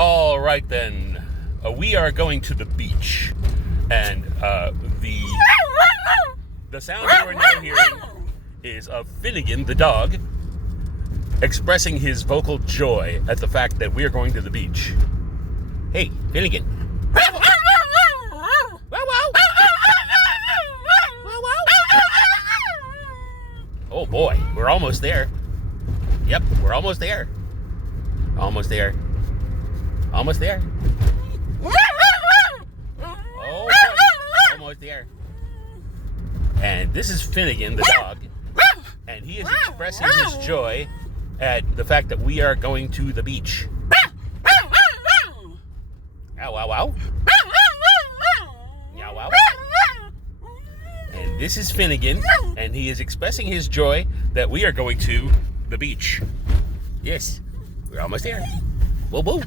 All right then, we are going to the beach, and the sound you are now hearing is of Finnegan, the dog, expressing his vocal joy at the fact that we are going to the beach. Hey, Finnegan. Oh boy, we're almost there. Yep, we're almost there. Almost there. Almost there. Oh, almost there. And this is Finnegan, the dog, and he is expressing his joy at the fact that we are going to the beach. Ow, ow, ow. Yow, wow. And this is Finnegan, and he is expressing his joy that we are going to the beach. Yes, we're almost there. Whoa, whoa.